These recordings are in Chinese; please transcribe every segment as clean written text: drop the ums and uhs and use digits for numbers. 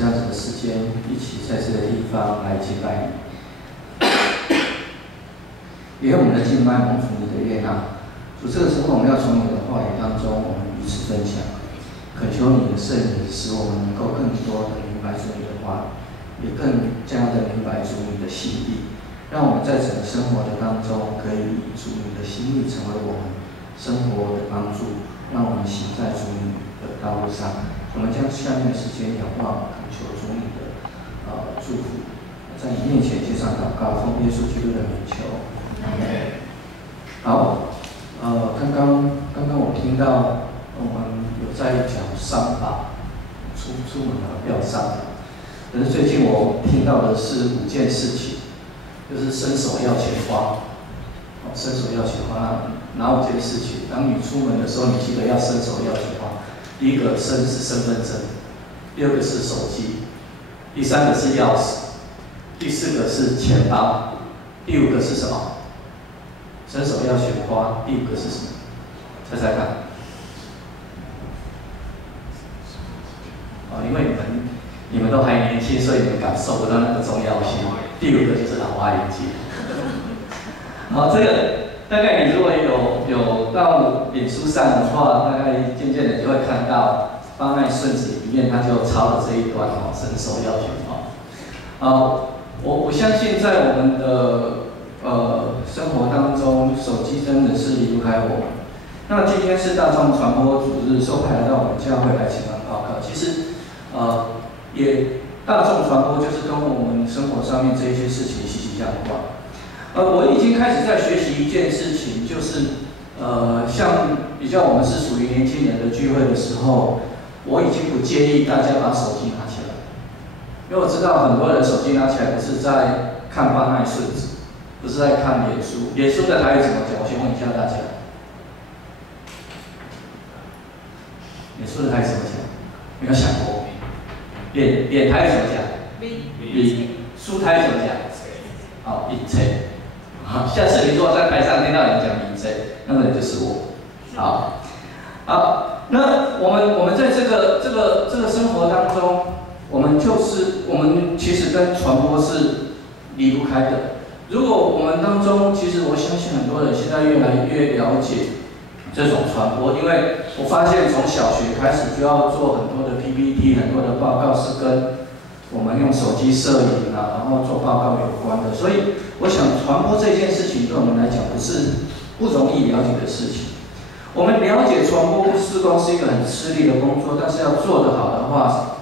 这样子的时间，一起在这个地方来敬拜你。也有我们的敬拜蒙主你的悦纳。主，这个时候我们要从你的话语当中，我们彼此分享，恳求你的圣灵，使我们能够更多的明白主你的话语，也更加的明白主你的心意，让我们在整个生活的当中，可以以主你的心意成为我们生活的帮助，让我们行在主你的道路上。我们将下面的时间仰望，恳求主你的祝福，在你面前献上祷告，奉耶稣基督的名求。好，刚刚我听到我们有在讲商法，出门了要商法，可是最近我听到的是5件事情，就是伸手要钱花，伸手要钱花，哪5件事情？当你出门的时候，你记得要伸手要钱花。第一个伸是身份证，第2个是手机，第3个是钥匙，第4个是钱包，第5个是什么？伸手要钱花，第5个是什么？猜猜看。因为你们都还年轻，所以你们感受不到那个重要性。第5个就是老花眼镜。好，这个大概你如果有到脸书上的话，大概渐渐的就会看到方爱顺子里面，他就抄了这一段伸手要钱花。我相信在我们的生活当中，手机真的是离不开我们。那今天是大众传播主日，受派来到我们教会来请安报告。其实也大众传播就是跟我们生活上面这一些事情息息相关。我已经开始在学习一件事情，就是像比较我们是属于年轻人的聚会的时候，我已经不建议大家把手机拿起来，因为我知道很多人手机拿起来不是在看方爱顺子，不是在看脸书。脸书的台语怎么讲？我先问一下大家。脸书的台语怎么讲？有没有想过？脸台语怎么讲？书台语怎么讲？好，影册。好，下次你如果在台上听到人讲影册，那个人就是我。好，那我们在这个生活当中，我们其实跟传播是离不开的。如果我们当中，其实我相信很多人现在越来越了解这种传播，因为我发现从小学开始就要做很多的 PPT， 很多的报告是跟我们用手机摄影然后做报告有关的。所以我想传播这件事情对我们来讲不容易了解的事情。我们了解传播事工是一个很吃力的工作，但是要做得好的话，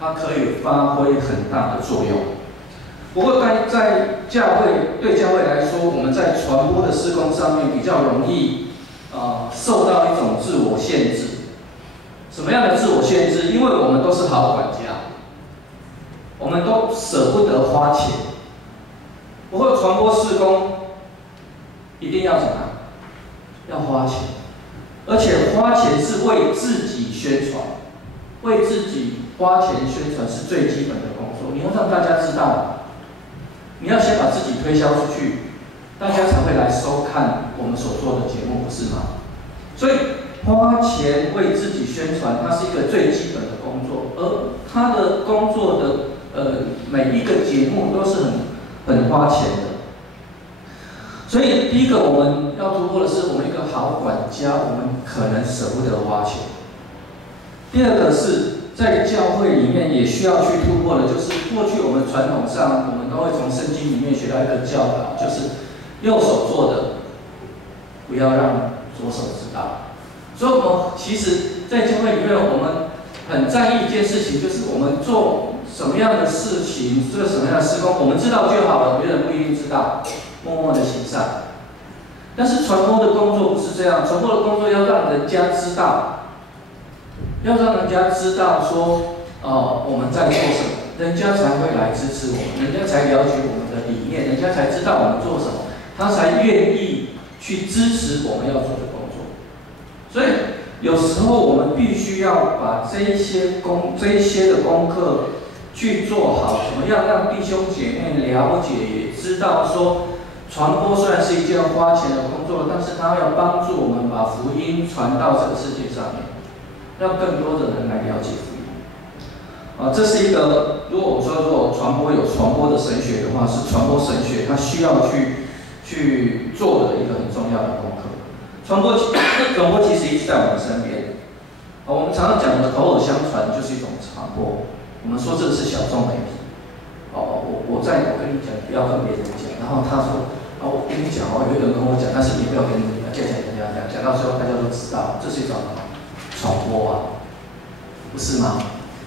它可以发挥很大的作用。不过在教会来说，我们在传播的事工上面比较容易受到一种自我限制。什么样的自我限制？因为我们都是好管家，我们都舍不得花钱。不过传播事工一定要什么？要花钱，而且花钱是为自己宣传，为自己花钱宣传是最基本的工作。你要让大家知道，你要先把自己推销出去，大家才会来收看我们所做的节目，不是吗？所以花钱为自己宣传，它是一个最基本的工作，而他的工作的每一个节目都是很花钱的。所以第一个我们要突破的是，我们一个好管家，我们可能舍不得花钱。第2个是在教会里面也需要去突破的，就是过去我们传统上我们都会从圣经里面学到一个教导，就是右手做的不要让左手知道。所以我们其实在教会里面，我们很在意一件事情，就是我们做什么样的事情，做什么样的事工，我们知道就好了，别人不一定知道，默默的行善。但是传播的工作不是这样，传播的工作要让人家知道，要让人家知道说，我们在做什么，人家才会来支持我们，人家才了解我们的理念，人家才知道我们做什么，他才愿意去支持我们要做的工作。所以有时候我们必须要把这一些的功课去做好，怎么样让弟兄姐妹了解，也知道说，传播虽然是一件花钱的工作，但是它要帮助我们把福音传到这个世界上面，让更多的人来了解福音。这是一个，如果传播有传播的神学的话，是传播神学，它需要去做的一个很重要的功课。传播其实一直在我们身边。我们常常讲的口耳相传就是一种传播。我们说这是小众媒体。我跟你讲，不要跟别人讲。然后他说，我跟你讲有一个人跟我讲，但是你不要跟人家讲到最后大家都知道，这是一种传播啊，不是吗？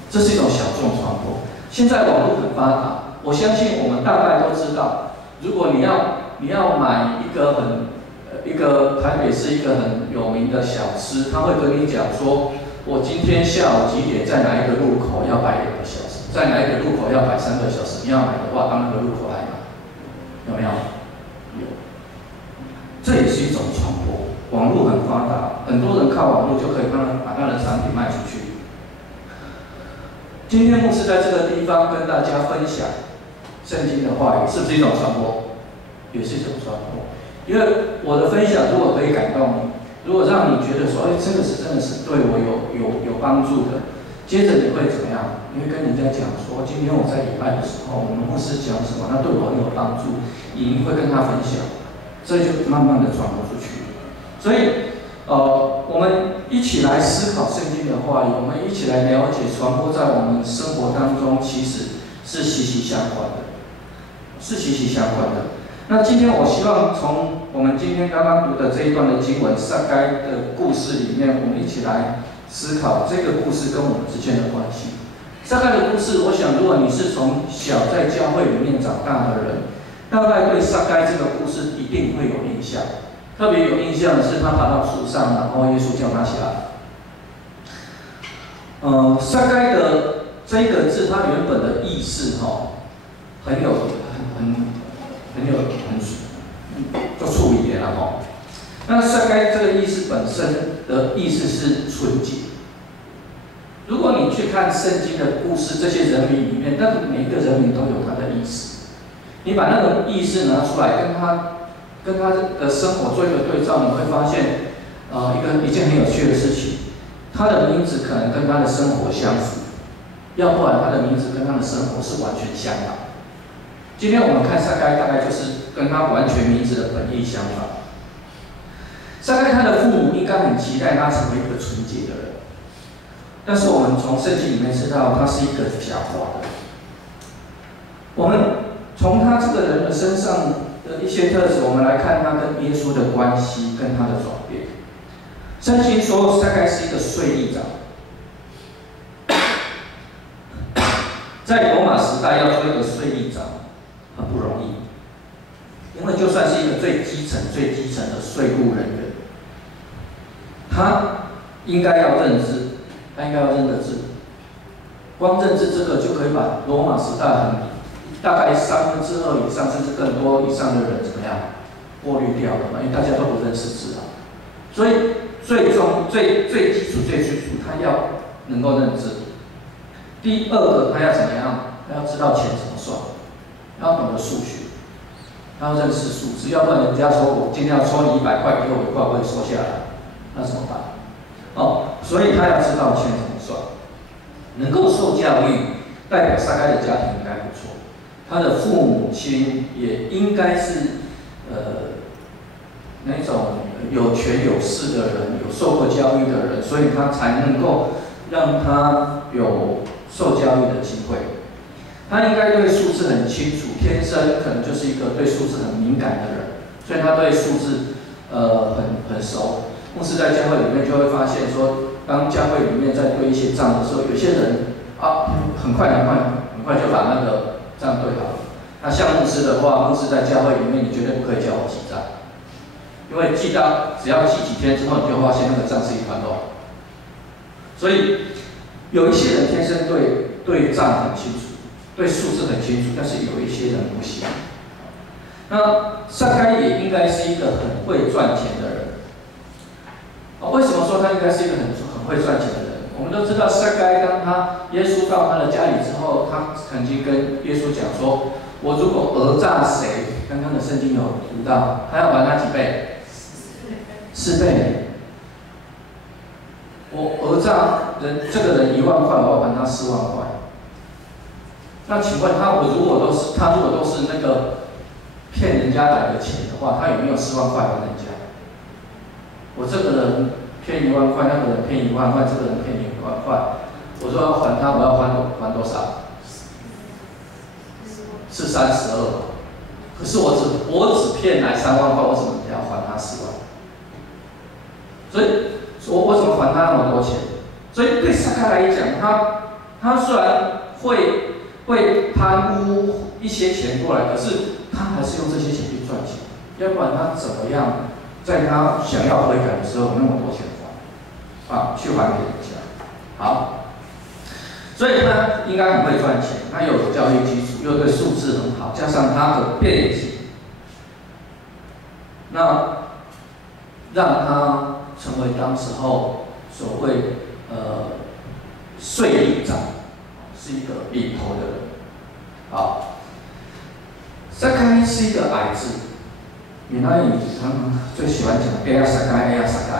这是一种小众传播。现在网络很发达，我相信我们大概都知道，如果你要买一个台北市一个很有名的小吃，他会跟你讲说，我今天下午几点在哪一个路口要摆2个小时，在哪一个路口要摆3个小时。你要买的话，到那个路口来买，有没有？有。这也是一种传播。网络很发达，很多人靠网络就可以把他的产品卖出去。今天牧师在这个地方跟大家分享圣经的话语，是不是一种传播？也是一种传播。因为我的分享如果可以感动你，如果让你觉得说，真的是对我有帮助的，接着你会怎么样？你会跟人家讲说，今天我在礼拜的时候，我们牧师讲什么，那对我很有帮助，你会跟他分享，这就慢慢的传播出去。所以，我们一起来思考圣经的话语，我们一起来了解传播在我们生活当中其实是息息相关的，是息息相关的。那今天我希望从我们今天刚刚读的这一段的经文撒该的故事里面，我们一起来思考这个故事跟我们之间的关系。撒该的故事，我想如果你是从小在教会里面长大的人，大概对撒该这个故事一定会有印象。特别有印象的是他爬到树上，然后耶稣叫他下来。撒该的这一个字，它原本的意思很做处理的啦那撒该这个意思本身的意思是纯洁。如果你去看圣经的故事，这些人名里面，那个每一个人名都有他的意思。你把那个意思拿出来，跟他的生活做一个对照，你会发现，一件很有趣的事情，他的名字可能跟他的生活相符，要不然他的名字跟他的生活是完全相反。今天我们看撒该，大概就是跟他完全名字的本意相反。撒该他的父母应该很期待他成为一个纯洁的人，但是我们从圣经里面知道他是一个狡猾的人。我们从他这个人的身上的一些特质，我们来看他跟耶稣的关系，跟他的转变。圣经说撒该是一个税吏长，在罗马时代要做一个税吏长很不容易，因为就算是一个最基层的税务人员，他应该要认字，他应该要认得字。光认字这个就可以把罗马时代大概2/3以上，甚至更多以上的人怎么样过滤掉了嘛？因为大家都不认识字啊，所以最基础，他要能够认字。第二个，他要怎么样？他要知道钱怎么算，他要懂得数学，他要认识数字，要不然人家说我今天要抽你100块，给我1块，我会收下来，那怎么办？所以他要知道钱怎么算，能够受教育，代表撒该的家庭应该不错。他的父母亲也应该是那种有权有势的人，有受过教育的人，所以他才能够让他有受教育的机会。他应该对数字很清楚，天生可能就是一个对数字很敏感的人，所以他对数字很熟。牧师在教会里面就会发现说，当教会里面在对一些账的时候，有些人很快就把那个账对好了。那像牧师的话，牧师在教会里面，你绝对不可以叫我记账，因为只要记几天之后，你就发现那个账是一团乱。所以有一些人天生对账很清楚，对数字很清楚，但是有一些人不行。那撒该也应该是一个很会赚钱的人。为什么说他应该是一个很会赚钱的人？我们都知道撒该当耶稣到他的家里之后，他曾经跟耶稣讲说：“我如果讹诈谁，刚刚的圣经有读到，他要还他几倍？4倍。我讹诈这个人1万块，我要还他4万块。那请问他如果都是那个骗人家来的钱的话，他有没有4万块还人家？我这个人骗1万块，那个人骗1万块，这个人骗1万块，我说要还他，我要还多少？是32。可是我只骗来3万块，我怎么要还他4万？所以我怎么还他那么多钱？所以对萨该来讲，他虽然会贪污一些钱过来，可是他还是用这些钱去赚钱，要不然他怎么样在他想要悔改的时候有那么多钱还去还给人家？好，所以他应该很会赚钱，他有教育基础，又对数字很好，加上他的背景，那让他成为当时候所谓税吏长，是一个领头的人。好，撒该是一个矮字，闽南语他们最喜欢讲“哎呀撒该，哎呀撒该”，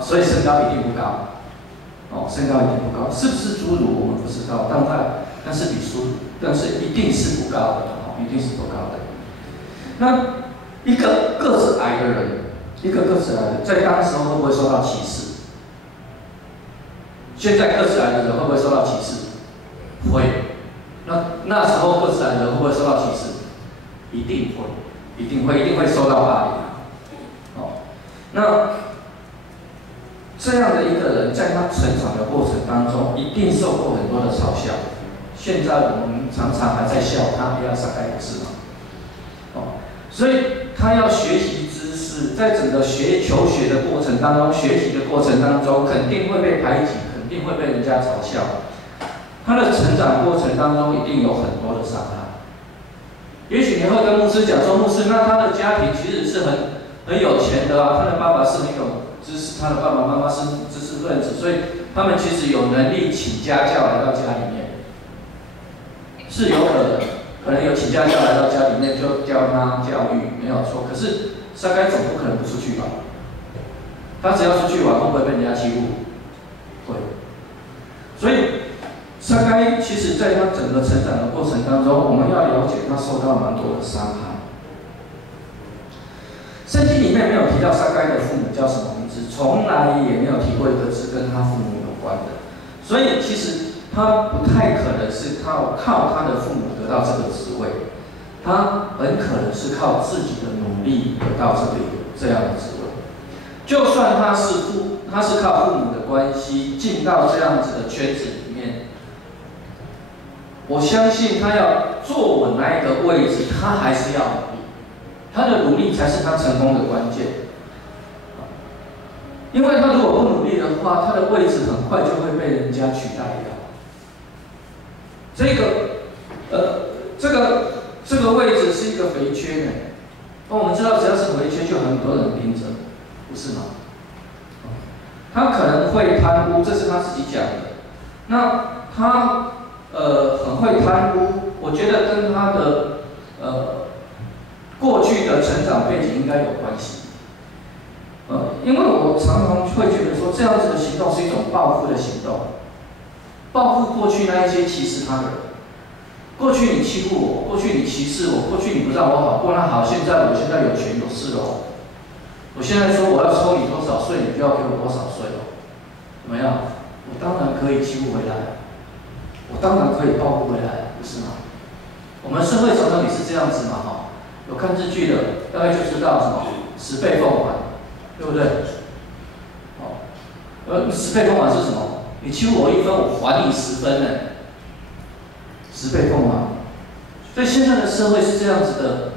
所以身高一定不高。身高一定不高，是不是侏儒我们不知道，但是一定是不高的，一定是不高的。那一个个子矮的人，在当时候会不会受到歧视？现在个子矮的人会不会受到歧视？会。那时候个子矮的人会不会受到歧视？一定会受到霸凌。那这样的一个人，在他成长的过程当中，一定受过很多的嘲笑。现在我们常常还在笑他，不要撒该，不是吗？所以他要学习知识，在整个求学的过程当中，学习的过程当中，肯定会被排挤，肯定会被人家嘲笑。他的成长过程当中，一定有很多的伤害。也许你会跟牧师讲说，牧师，那他的家庭其实是很有钱的啊，他的爸爸是很有知识，他的爸爸妈妈是知识分子，所以他们其实有能力请家教来到家里面，是有可能有请家教来到家里面就教他教育，没有错。可是撒该总不可能不出去吧？他只要出去玩，会不会被人家欺负？会。所以撒该其实在他整个成长的过程当中，我们要了解他受到蛮多的伤害。圣经里面没有提到撒该的父母叫什么名字，从来也没有提过一个字跟他父母有关的，所以其实他不太可能是靠他的父母得到这个职位，他很可能是靠自己的努力得到这样的职位。就算他是靠父母的关系进到这样子的圈子里面，我相信他要坐稳那一个位置，他还是要努力。他的努力才是他成功的关键，因为他如果不努力的话，他的位置很快就会被人家取代掉。这个位置是一个肥缺呢。我们知道，只要是肥缺，就很多人盯着，不是吗？他可能会贪污，这是他自己讲的。那他很会贪污，我觉得跟他的过去的成长背景应该有关系。因为我常常会觉得说，这样子的行动是一种报复的行动，报复过去那一些歧视他的人。过去你欺负我，过去你歧视我，过去你不让我好过，那好，我现在有权有势了。我现在说我要抽你多少税，你就要给我多少税了，怎么样？我当然可以欺负回来，我当然可以报复回来，不是吗？我们社会常常也是这样子嘛，有看日剧的，大概就知道什么10倍奉还，对不对？10倍奉还是什么？你欺负我1分，我还你10分呢，10倍奉还。所以现在的社会是这样子的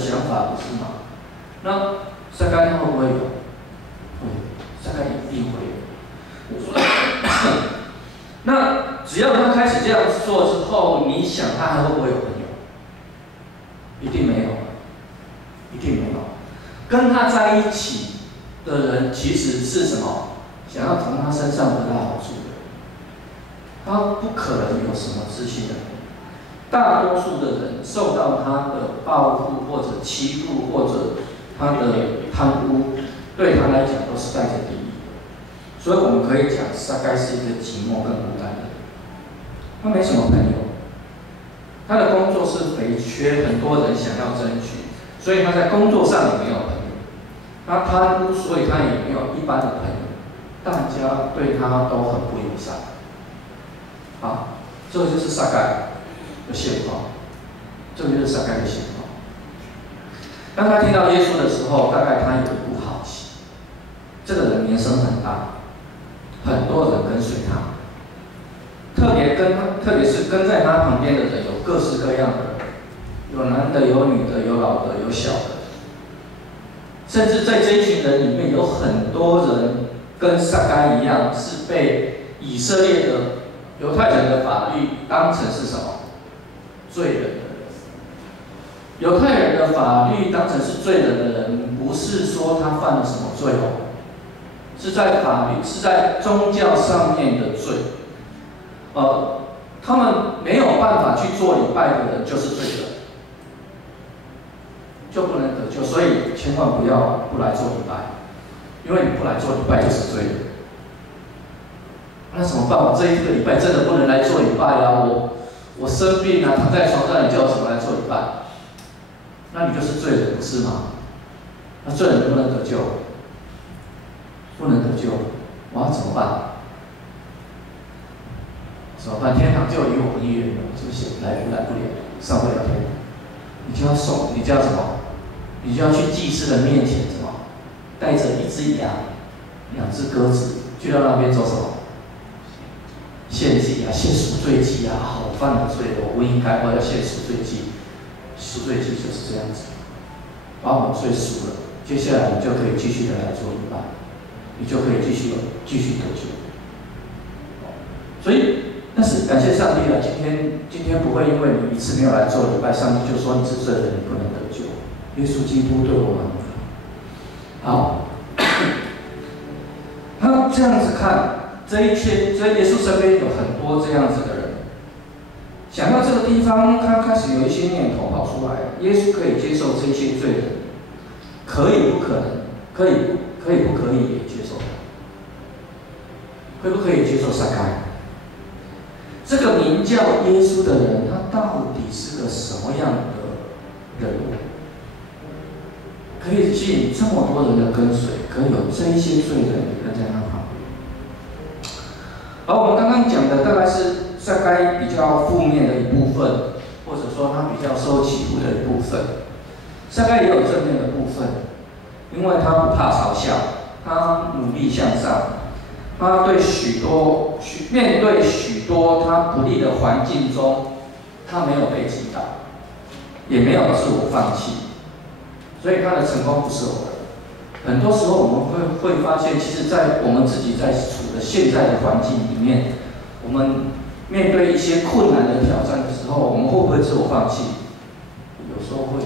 想法，不是吗？那撒该他会不会有？撒该一定会有。那只要他开始这样做之后，你想他还会不会有朋友？一定没有，一定没有。跟他在一起的人其实是什么？想要从他身上得到好处的，他不可能有什么知心的。大多数的人受到他的报复或者欺负或者他的贪污，对他来讲都是带着敌意的。所以我们可以讲，撒该是一个寂寞跟孤单的人。他没什么朋友，他的工作是肥缺，很多人想要争取，所以他在工作上也没有朋友。他贪污，所以他也没有一般的朋友，大家对他都很不友善。啊，这个就是撒该的现况，这个就是撒该的现况。当他听到耶稣的时候，大概他有一股好奇，这个人名声很大，很多人跟随他。特别是跟在他旁边的人有各式各样的人，有男的，有女的，有老的，有小的，甚至在这一群人里面有很多人跟撒该一样，是被以色列的犹太人的法律当成是什么罪人的人。犹太人的法律当成是罪人的人，不是说他犯了什么罪哦，是在宗教上面的罪。他们没有办法去做礼拜的人就是罪人，就不能得救。所以千万不来做礼拜，因为你不来做礼拜就是罪人。那怎么办？我这一个礼拜真的不能来做礼拜啊！我生病啊，躺在床上，你叫我怎么来做礼拜？那你就是罪人，不是吗？那罪人不能得救，不能得救，我要怎么办？怎么办？天堂就离我很远了，是不是？来不了，上不了天堂。你就要什么？你就要去祭司的面前，什么？带着一只羊、2只鸽子，去到那边做什么？献祭啊，献赎罪祭啊！我犯了罪了，我不应该，我要献赎罪祭。赎罪祭就是这样子，把我们罪赎了，接下来你就可以继续的来做礼拜，你就可以继续得救。所以。但是感谢上帝了，今天不会因为你一次没有来做礼拜，上帝就说你是罪人，你不能得救。耶稣基督对我们好，他这样子看这一切，在耶稣身边有很多这样子的人。想到这个地方，他开始有一些念头跑出来：耶稣可以接受这些罪人，可以不可能？可以不可以也接受？可不可以接受撒该？这个名叫耶稣的人，他到底是个什么样的人物？可以吸引这么多人的跟随，可以有这一些罪人也跟在他旁边。而我们刚刚讲的大概是撒该比较负面的一部分，或者说他比较受欺负的一部分。撒该也有正面的部分，因为他不怕嘲笑，他努力向上。他面对许多他不利的环境中，他没有被击倒，也没有自我放弃，所以他的成功不是偶然。很多时候我们会发现，其实，在我们自己在处的现在的环境里面，我们面对一些困难的挑战的时候，我们会不会自我放弃？有时候会，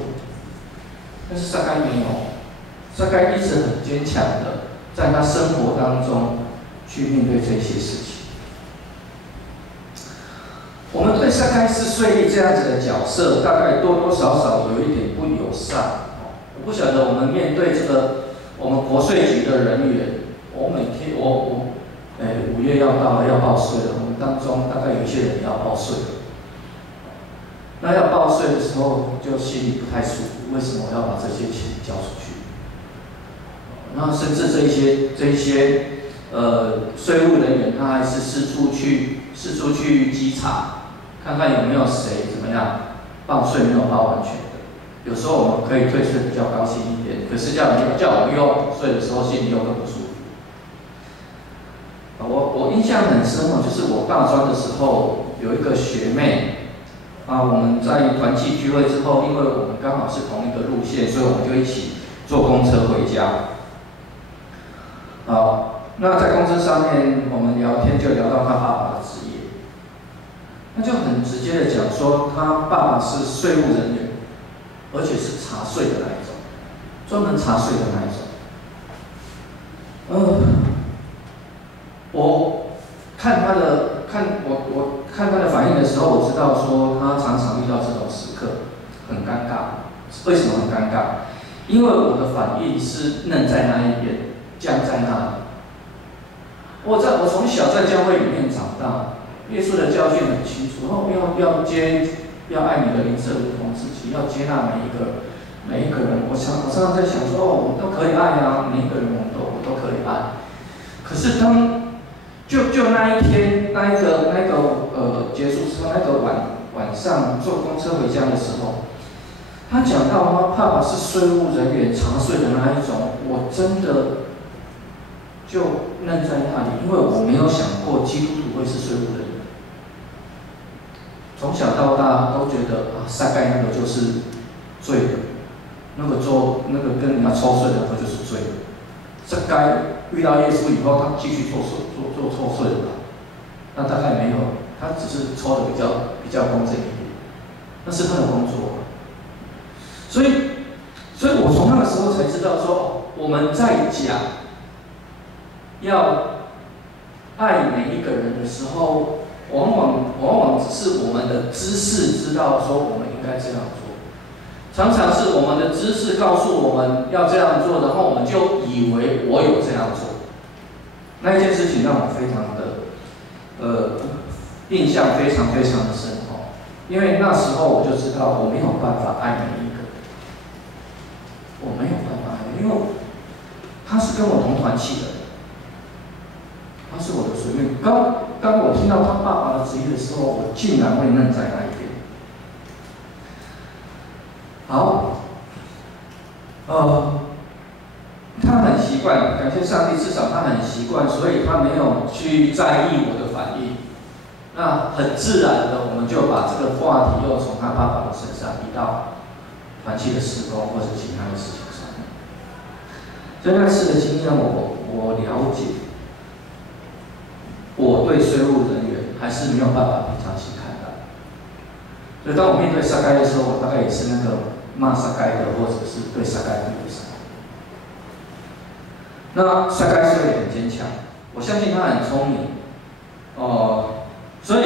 但是撒该没有，撒该一直很坚强的在他生活当中。去面对这些事情，我们对撒该是税吏这样子的角色，大概多多少少有一点不友善。我不晓得我们面对这个我们国税局的人员，我每天5月要到了，要报税了，我们当中大概有一些人也要报税了。那要报税的时候，就心里不太舒服，为什么要把这些钱交出去？那甚至这一些税务人员他还是四处去稽查，看看有没有谁怎么样报税没有报完全的。有时候我们可以退税比较高兴一点，可是叫我们又要补税的时候，心里又更不舒服。我印象很深哦，就是我大专的时候有一个学妹啊，我们在团契聚会之后，因为我们刚好是同一个路线，所以我们就一起坐公车回家。那在公车上面，我们聊天就聊到他爸爸的职业，他就很直接的讲说，他爸爸是税务人员，而且是查税的那一种，专门查税的那一种。我看他的反应的时候，我知道说他常常遇到这种时刻，很尴尬。为什么很尴尬？因为我的反应是愣在那一边，僵在那里。我从小在教会里面长大，耶稣的教训很清楚，要爱你的邻舍如同自己，要接纳每一个人。我常常在想说，我都可以爱啊，每一个人我都可以爱。可是就那一天，那个结束之后，那个晚上坐公车回家的时候，他讲到他爸爸是税务人员查税的那一种，我真的就愣在那里，因为我没有想过基督徒会是税务人员。从小到大都觉得撒该那个就是罪的，那个跟人家抽税的那个就是罪的。撒该遇到耶稣以后，他继续做错税了吧？那大概没有，他只是抽的比较公正一点，那是他的工作。所以我从那个时候才知道说，我们在讲要爱每一个人的时候，往往只是我们的知识知道说我们应该这样做，常常是我们的知识告诉我们要这样做，然后我们就以为我有这样做。那一件事情让我非常的印象非常的深刻，因为那时候我就知道我没有办法爱每一个人，我没有办法爱，因为他是跟我同团契的人，他是我的随命。当我听到他爸爸的旨意的时候，我竟然会愣在那一边。好，他很习惯，感谢上帝，至少他很习惯，所以他没有去在意我的反应。那很自然的，我们就把这个话题又从他爸爸的身上移到团契的事工或者其他的事情上面。所以那次的经验，我了解，我对税务人员还是没有办法平常心看待。所以当我面对撒该的时候，我大概也是那个骂撒该的，或者是对撒该不友善。那撒该虽然很坚强，我相信他很聪明，所以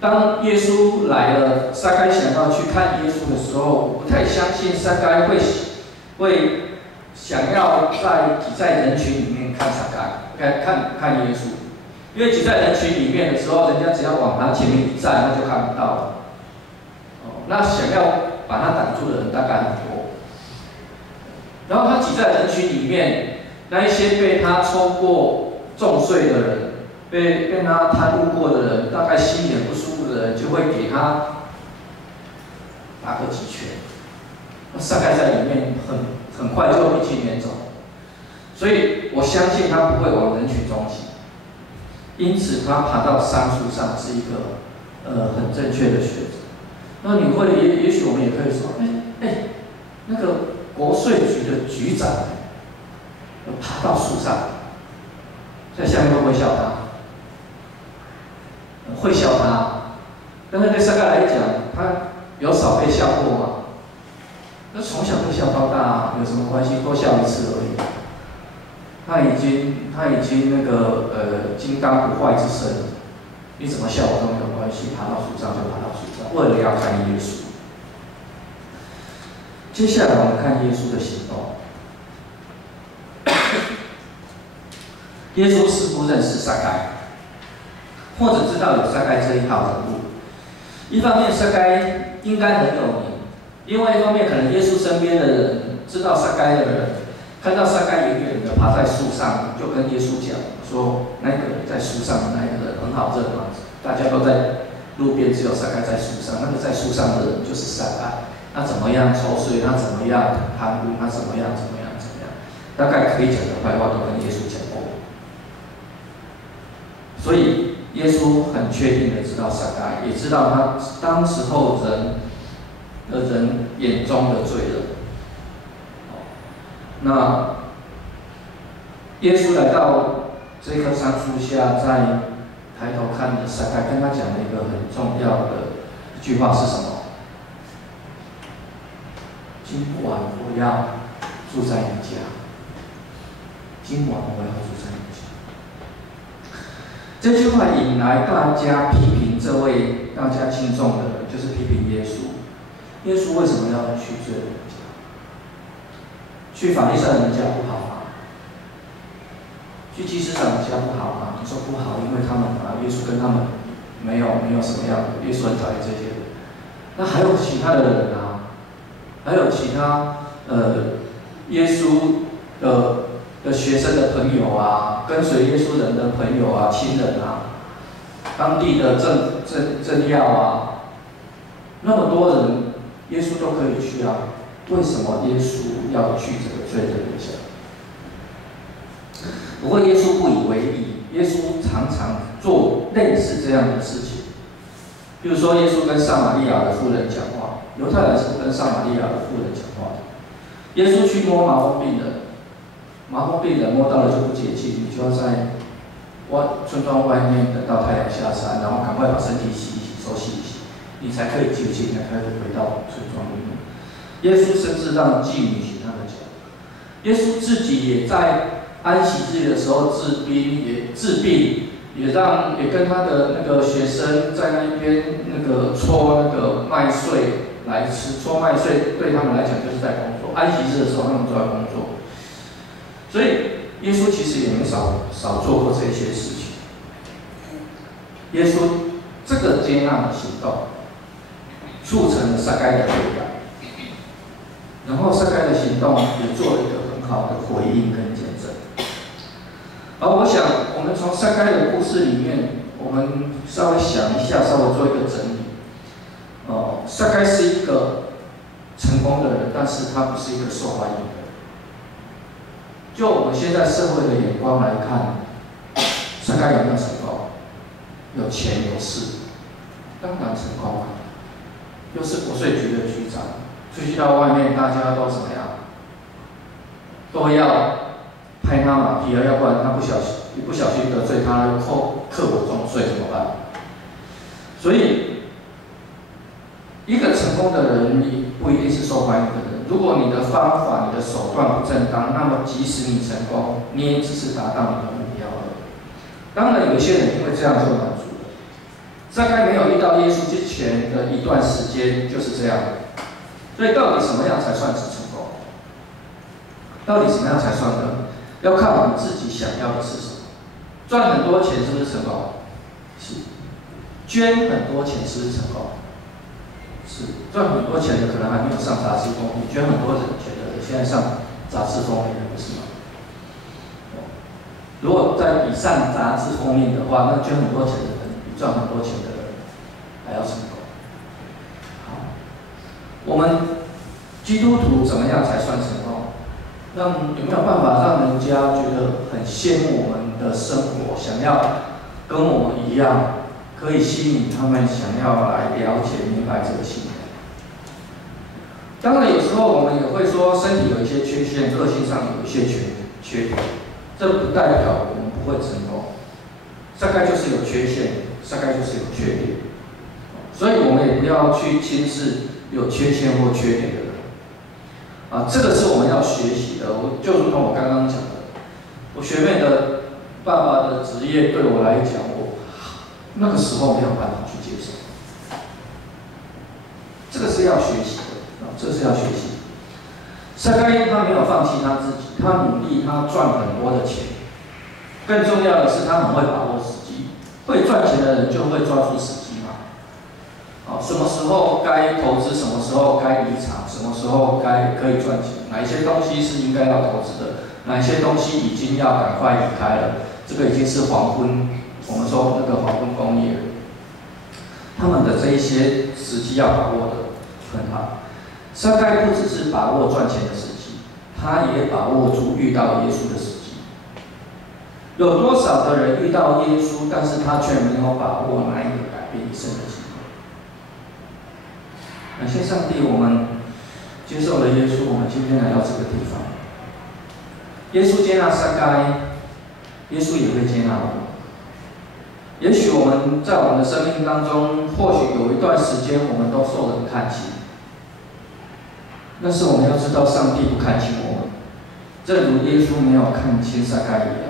当耶稣来了，撒该想要去看耶稣的时候，我不太相信撒该会想要挤在人群里面看撒该，看耶稣，因为挤在人群里面的时候，人家只要往他前面一站，他就看不到了。那想要把他挡住的人大概很多，然后他挤在人群里面。那一些被他抽过重税的人，被他贪污过的人，大概心里很不舒服的人，就会给他打个几拳。那撒该在里面很快就一起撵走，所以我相信他不会往人群中挤。因此，他爬到桑树上是一个很正确的选择。那你会也许我们也可以说，那个国税局的局长。爬到树上，在下面会不会笑他？会笑他，但是对撒该来讲，他有少被笑过吗？那从小被笑到大，有什么关系？多笑一次而已。他已经那个金刚不坏之身，你怎么笑我都没有关系。爬到树上就爬到树上，为了要看耶稣。接下来我们看耶稣的行动。耶稣似乎认识撒该，或者知道有撒该这一号人物。一方面，撒该应该很有名；另外一方面，可能耶稣身边的人知道撒该的人，看到撒该远远的爬在树上，就跟耶稣讲说：“那个在树上的那个人很好认嘛，大家都在路边，只有撒该在树上。那个在树上的人就是撒该。他怎么样抽税？他怎么样贪污？他怎么样？大概可以讲的坏话都跟耶稣讲过。所以耶稣很确定的知道撒该，也知道他当时候人眼中的罪人。那耶稣来到这棵桑树下，在抬头看着撒该，跟他讲了一个很重要的一句话是什么？今晚我要住在你家。今晚我要住在你家。这句话引来大家批评这位大家敬重的人，就是批评耶稣。耶稣为什么要去罪人家？去法利赛人家不好吗？去祭司长家不好吗？你说不好，因为他们耶稣跟他们没有什么样的，耶稣很讨厌这些人。那还有其他的人啊，还有其他耶稣的学生的朋友啊，跟随耶稣人的朋友啊、亲人啊，当地的政要啊，那么多人，耶稣都可以去啊，为什么耶稣要去这个罪人的家？不过耶稣不以为意，耶稣常常做类似这样的事情。比如说，耶稣跟撒玛利亚的妇人讲话，犹太人是不跟撒玛利亚的妇人讲话的。耶稣去摸麻风病人，麻风病人摸到了就不解气，你就要在村庄外面等到太阳下山，然后赶快把身体洗一洗，手洗一洗，你才可以解气，才可以回到村庄里面。耶稣甚至让妓女洗他的脚。耶稣自己也在安息日的时候治病，也跟他的那个学生在那边那个搓那个麦穗来吃，搓麦穗对他们来讲就是在工作。安息日的时候他们都在工作，所以耶稣其实也没少做过这些事情。耶稣这个接纳的行动，促成了撒该的悔改，然后撒该的行动也做了一个很好的回应跟见证。而我想，我们从撒该的故事里面，我们稍微想一下，稍微做一个整理。撒该是一个成功的人，但是他不是一个受欢迎的人。就我们现在社会的眼光来看，撒该有没有成功？有钱有势，当然成功了。又是国税局的局长，出去到外面，大家都怎么样？都要拍他马屁了，要不然他一不小心得罪他，课我重税怎么办？所以，一个成功的人，你不一定是受欢迎的人。如果你的方法、你的手段不正当，那么即使你成功，你也只是达到你的目标而已。当然，有一些人因为这样就满足了。撒该没有遇到耶稣之前的一段时间就是这样。所以，到底什么样才算是成功？到底什么样才算呢？要看我们自己想要的是什么。赚很多钱是不是成功？是。捐很多钱是不是成功？是。赚很多钱的可能还没有上杂志封面，捐很多钱的人现在上杂志封面了，不是吗？如果在比上杂志封面的话，那捐很多钱的人比赚很多钱的人还要成功。好，我们基督徒怎么样才算成功？有没有办法让人家觉得很羡慕我们的生活，想要跟我们一样，可以吸引他们想要来了解、明白这个信仰？当然，有时候我们也会说，身体有一些缺陷，个性上有一些缺点，这不代表我们不会成功。撒该就是有缺陷，撒该就是有缺点，所以我们也不要去轻视有缺陷或缺点的人。这个是我们要学习的。就如同我刚刚讲的，我学妹的爸爸的职业对我来讲，我那个时候没有办法去接受。这个是要学习的，这是要学习。撒该他没有放弃他自己，他努力，他赚很多的钱。更重要的是，他很会把握时机。会赚钱的人就会抓住时机嘛。什么时候该投资，什么时候该离场，什么时候可以赚钱，哪一些东西是应该要投资的，哪一些东西已经要赶快离开了，这个已经是黄昏，我们说那个黄昏工业，他们的这一些时机要把握的很好。撒该不只是把握赚钱的时机，他也把握住遇到耶稣的时机。有多少的人遇到耶稣，但是他却没有把握那一个改变一生的机会？感谢上帝，我们接受了耶稣，我们今天来到这个地方。耶稣接纳撒该，耶稣也会接纳我们。也许我们在我们的生命当中，或许有一段时间我们都受人看轻，但是我们要知道，上帝不看轻我们，正如耶稣没有看轻撒该一样。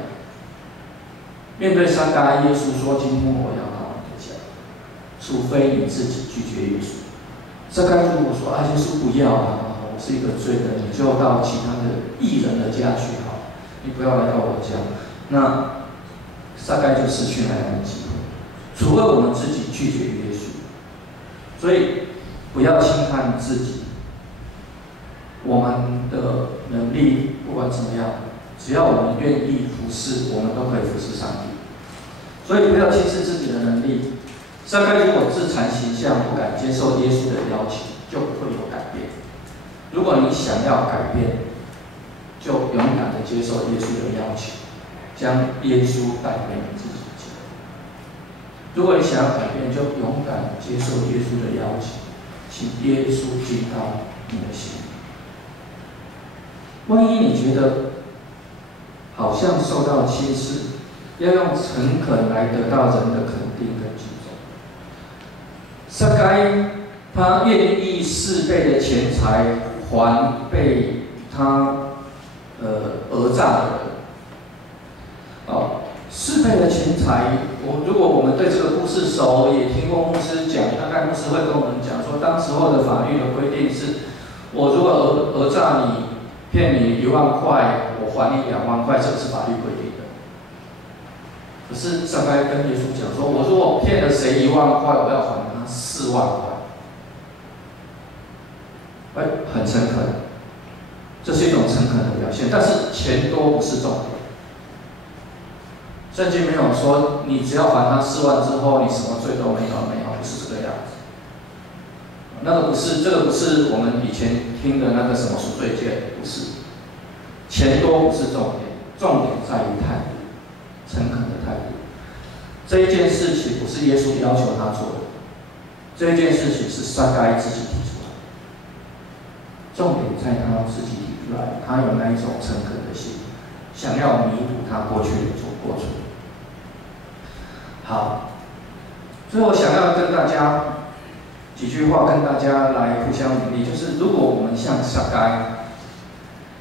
面对撒该，耶稣说：“今天我要到你的家，除非你自己拒绝耶稣。”撒该如果说：“耶稣不要啊，我是一个罪人，你就到其他的义人的家去好，你不要来到我家。”那撒该就失去那样的机会。除非我们自己拒绝耶稣。所以不要轻看自己，我们的能力不管怎么样，只要我们愿意服侍，我们都可以服侍上帝。所以不要轻视自己的能力。撒该如果自惭形象，不敢接受耶稣的邀请，就不会有改变。如果你想要改变，就勇敢地接受耶稣的邀请，将耶稣带回你自己家。如果你想要改变，就勇敢接受耶稣的邀请，请耶稣进到你的心里。万一你觉得好像受到轻视，要用诚恳来得到人的肯定跟敬重。撒该他愿意4倍的钱财还被他讹诈的人。4倍的钱财，如果我们对这个故事熟，也听过牧师讲，大概牧师会跟我们讲说，当时候的法律的规定是，我如果讹诈你，骗你1万块，我还你2万块，这个是法律规定的。可是撒该跟耶稣讲说，我如果骗了谁1万块，我要还他4万块，很诚恳，这是一种诚恳的表现。但是钱多不是重点。圣经没有说你只要还他4万之后，你什么罪都没有，不是这个样子。这个不是我们以前听的那个什么赎罪券，不是。钱多不是重点，重点在于态度，诚恳的态度。这一件事情不是耶稣要求他做的，这一件事情是撒该自己提出来的。重点在他自己提出来，他有那一种诚恳的心，想要弥补他过去的过错。好，最后想要跟大家几句话，跟大家来互相勉励，就是如果我们像撒该，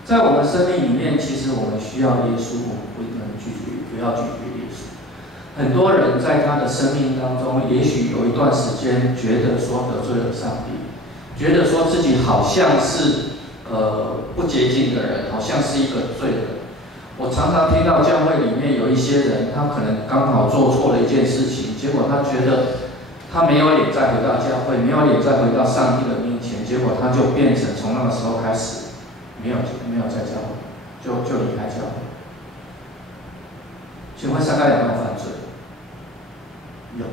在我们生命里面，其实我们需要耶稣，我们不能不要拒绝耶稣。很多人在他的生命当中，也许有一段时间觉得说得罪了上帝，觉得说自己好像是不洁净的人，好像是一个罪人。我常常听到教会里面有一些人，他可能刚好做错了一件事情，结果他觉得他没有脸再回到教会，没有脸再回到上帝的面前，结果他就变成从那个时候开始没有在教会，就离开教会。请问撒该有没有犯罪？有，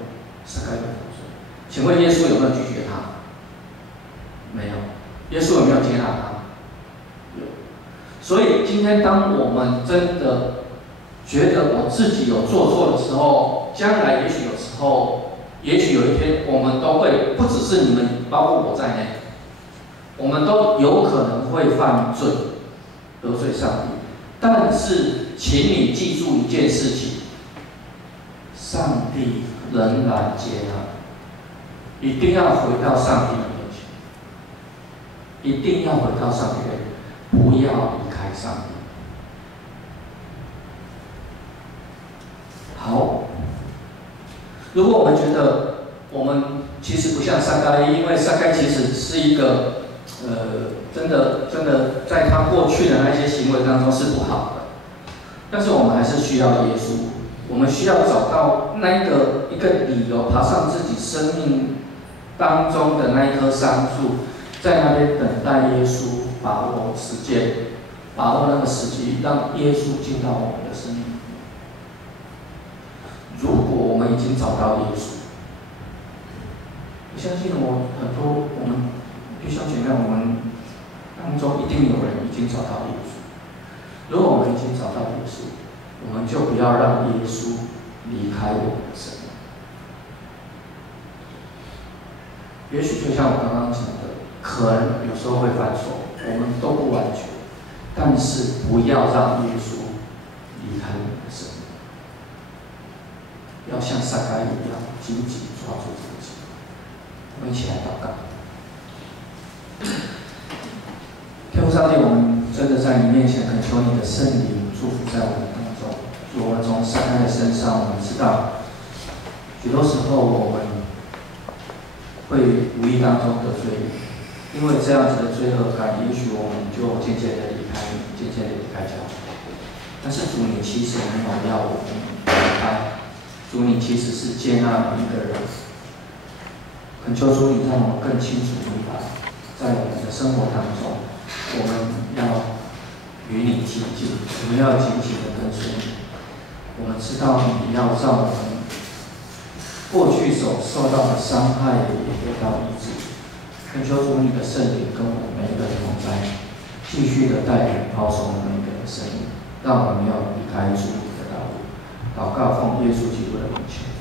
撒该有犯罪。请问耶稣有没有拒绝他？没有。耶稣有没有接纳他？有。所以今天当我们真的觉得我自己有做错的时候，将来也许有一天我们都会，不只是你们，包括我在内，我们都有可能会犯罪，得罪上帝。但是，请你记住一件事情：上帝仍然接纳，一定要回到上帝的面前，一定要回到上帝的面前，不要离开上帝。好，如果我们觉得我们其实不像撒该，因为撒该其实是一个真的在他过去的那些行为当中是不好的，但是我们还是需要耶稣，我们需要找到一个理由，爬上自己生命当中的那一棵桑树，在那边等待耶稣，把握时间，把握那个时机，让耶稣进到我们的生命。如果我们已经找到耶稣，我相信很多我们弟兄姐妹，我们当中一定有人已经找到耶稣。如果我们已经找到耶稣，我们就不要让耶稣离开我们的生命。也许就像我刚刚讲的，可能有时候会犯错，我们都不完全，但是不要让耶稣离开我们的生命。要像撒该一样紧紧抓住这个机会。我们一起来祷告。天父上帝，我们真的在你面前恳求你的圣灵祝福在我们当中。我们从撒该的身上，我们知道，许多时候我们会无意当中得罪你，因为这样子的罪恶感，也许我们就渐渐的离开你，渐渐的离开教会。但是主，你其实没有要我们离开。主，主你其实是接纳每一个人。恳求主你让我们更清楚明白，在我们的生活当中，我们要与你亲近，我们要紧紧的跟随你。我们知道你要让我们过去所受到的伤害也得到医治。恳求主你的圣灵跟我们每一个人同在，继续的带领保守我们每一个人的生命，让我们要离开主你的道路。祷告奉耶稣基督的名求。